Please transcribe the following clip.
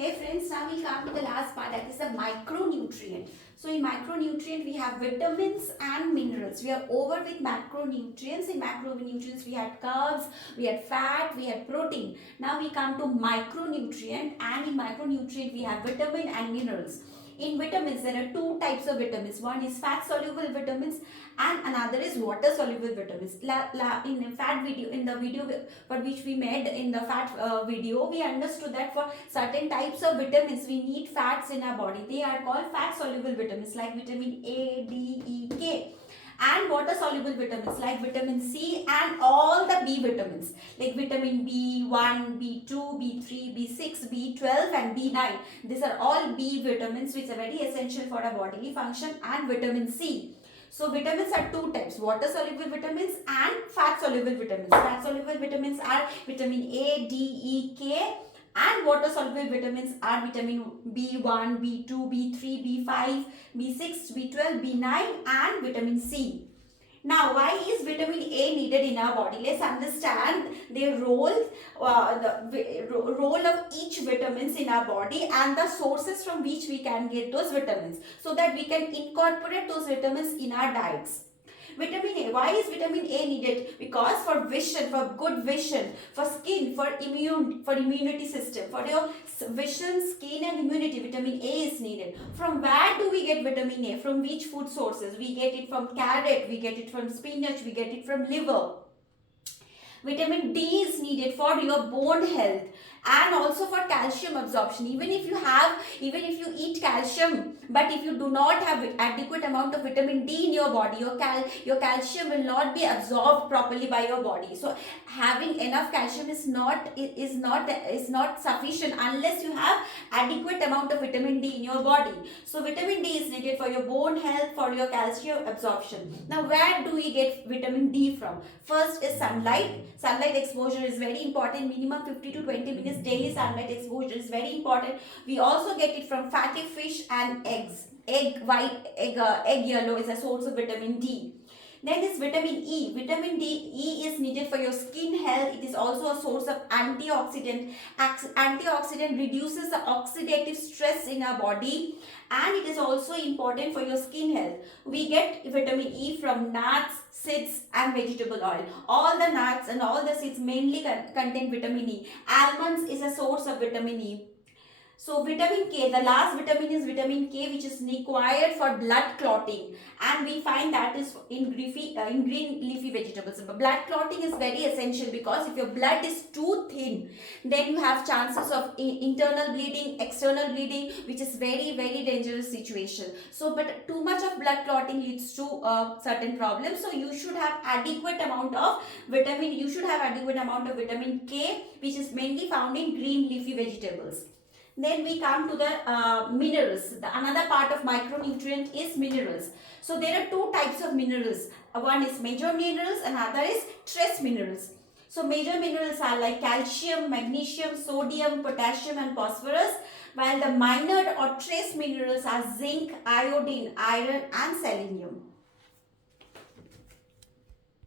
Hey friends, now we come to the last part, that is the micronutrient. So in micronutrient we have vitamins and minerals. We are over with macronutrients. In macronutrients we had carbs, we had fat, we had protein. Now we come to micronutrient, and in micronutrient we have vitamin and minerals. In vitamins there are two types of vitamins. One is fat soluble vitamins and another is water soluble vitamins. In the video for which we made in the fat video, we understood that for certain types of vitamins we need fats in our body. They are called fat soluble vitamins like vitamin A, D, E, K, and water soluble vitamins like vitamin C and all the B vitamins like vitamin B1, B2, B3, B6, B12 and B9. These are all B vitamins which are very essential for our bodily function, and vitamin C. So vitamins are two types, water soluble vitamins and fat soluble vitamins. Fat soluble vitamins are vitamin A, D, E, K, and water soluble vitamins are vitamin B1, B2, B3, B5, B6, B12, B9 and vitamin C. Now, why is vitamin A needed in our body? Let's understand the role of each vitamins in our body and the sources from which we can get those vitamins, so that we can incorporate those vitamins in our diets. Vitamin A. Why is vitamin A needed? Because for vision, for good vision, for skin, for immunity system, for your vision, skin and immunity, vitamin A is needed. From where do we get vitamin A? From which food sources? We get it from carrot, we get it from spinach, we get it from liver. Vitamin D is needed for your bone health and also for calcium absorption. Even if you eat calcium, but if you do not have adequate amount of vitamin D in your body, your calcium will not be absorbed properly by your body. So having enough calcium is not sufficient unless you have adequate amount of vitamin D in your body. So vitamin D is needed for your bone health, for your calcium absorption. Now where do we get vitamin D from? First is sunlight. Sunlight exposure is very important. Minimum 50 to 20 minutes daily sunlight exposure is very important. We also get it from fatty fish and eggs. Egg yellow is a source of vitamin D. Then is vitamin E. Vitamin E is needed for your skin health. It is also a source of antioxidant. Antioxidant reduces the oxidative stress in our body, and it is also important for your skin health. We get vitamin E from nuts, seeds and vegetable oil. All the nuts and all the seeds mainly contain vitamin E. Almonds is a source of vitamin E. So vitamin K, the last vitamin is vitamin K, which is required for blood clotting, and we find that is in green leafy vegetables. Blood clotting is very essential because if your blood is too thin, then you have chances of internal bleeding, external bleeding, which is very dangerous situation. So but too much of blood clotting leads to certain problems. So you should have adequate amount of vitamin. You should have adequate amount of vitamin K, which is mainly found in green leafy vegetables. Then we come to the minerals. Another part of micronutrient is minerals. So there are two types of minerals. One is major minerals and other is trace minerals. So major minerals are like calcium, magnesium, sodium, potassium and phosphorus, while the minor or trace minerals are zinc, iodine, iron and selenium.